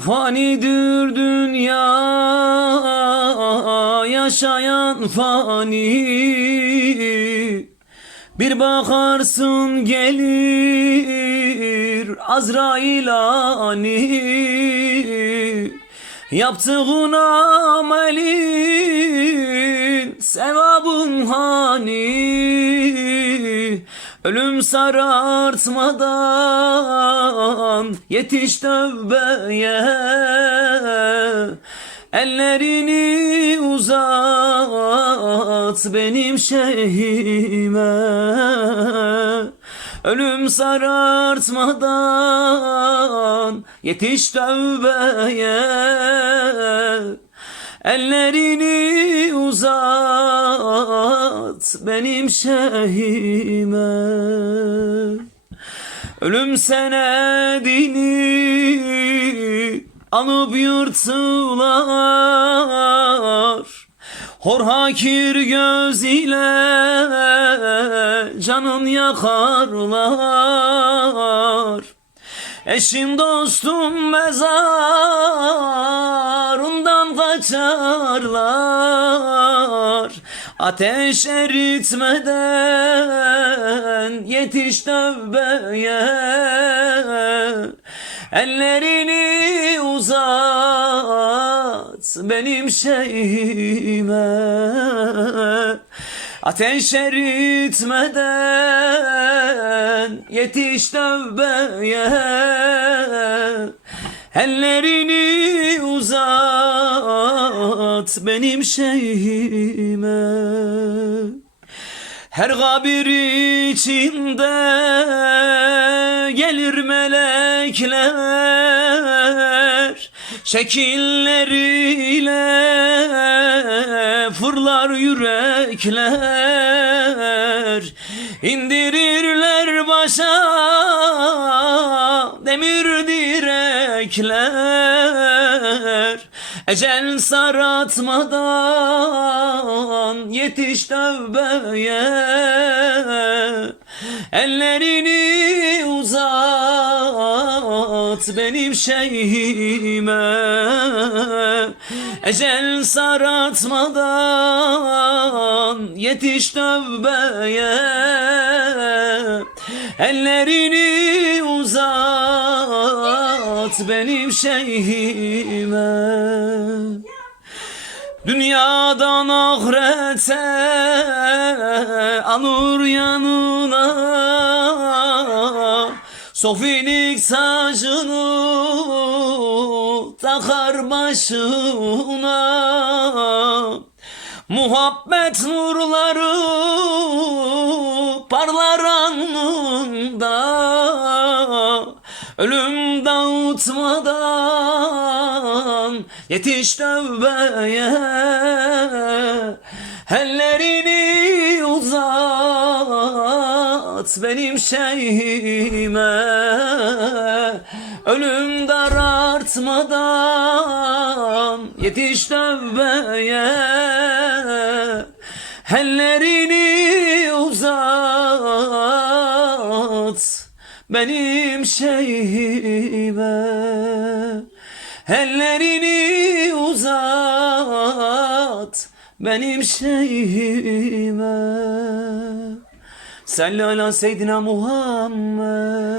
Fanidir dünya yaşayan fani. Bir bakarsın gelir Azrail ani. Yaptığın amelin sevabın hani Ölüm sarartmadan yetiş tövbeye. Ellerini uzat benim şeyhime. Ölüm sarartmadan yetiş tövbeye. Ellerini uzat benim şeyhime. Ölüm senedini alıp yırtılar. Hor hakir göz ile canın yakarlar. Eşim dostum mezarından kaçarlar Ateş eritmeden yetiş tövbeye. Ellerini uzat benim şeyime Ateş eritmeden yetiş tövbeye. Ellerini uzat benim şeyhime Her kabir içinde gelir melekler. Şekilleriyle fırlar yürekler. İndirirler başa demir direkler Ecel saratmadan yetiş tövbeye. Ellerini uzat benim şeyhime. Ecel saratmadan yetiş tövbeye. Ellerini uzat benim şeyhime. Dünyadan ahirete alır yanına. Sofilik saçını takar başına. Muhabbet nurları parlar alnında Ölüm dağıtmadan yetiş tövbeye. Ellerini uzat benim şeyhime. Ölüm darartmadan yetiş tövbeye. Ellerini benim şeyhime Ellerini uzat. Benim şeyhime. Salli ala seyyidina Muhammed